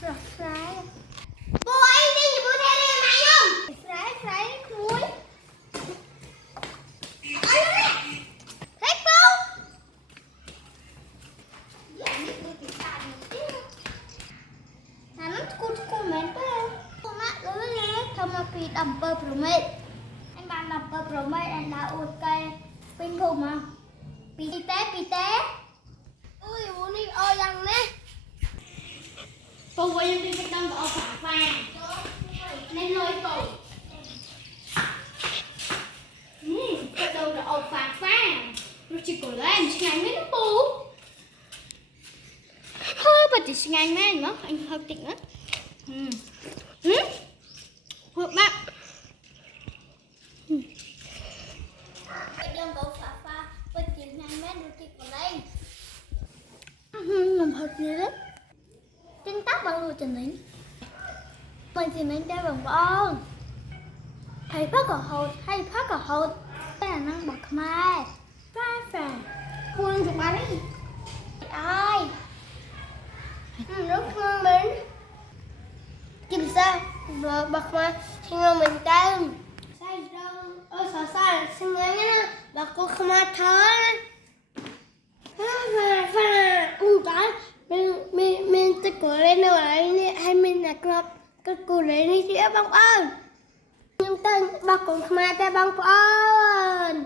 Fry. Bố anh đi thì bố theo đi mà anh không? Fry muối. Ôi mẹ. Hết bố. Nó cuốn mến thế. Cô mẹ lối lên thầm mà bị đầm bơ promate. Anh bạn đầm bơ promate anh đã út cây pin thùng mà. Pi té. Ôi bố đi ơi rằng nè. Cô quay đi cái tâm ở phả vàng nên lôi cổ cái đầu là ở phả vàng rồi chỉ cổ lên chỉ ngày mấy nó bù hơi mà chỉ ngày mấy nó anh hơi tỉnh á hợp bạn Đừng có phá với chỉ ngày mấy nó chỉ cổ lên. làm hợp gì đấy Trứng tóc bằng lùi trình lính. Mình thì mình đeo bằng bông. Hay phát cả hột. Đây là năng bạc mai. Phá. cô đang chụp bài đấy Ai. Rất ngon bánh. Chìm sao? Rồi bạc mai. Xin ngồi mình tên. sai đâu Sao? Xin ngồi nhá. Bạc cô không ai thở. Phá. Trái. Mình tự cổ lên đâu ấy. Hay mình là cái cổ lên đi chứ băng ơn. Nhưng tên bác cũng không ai ta băng ơn.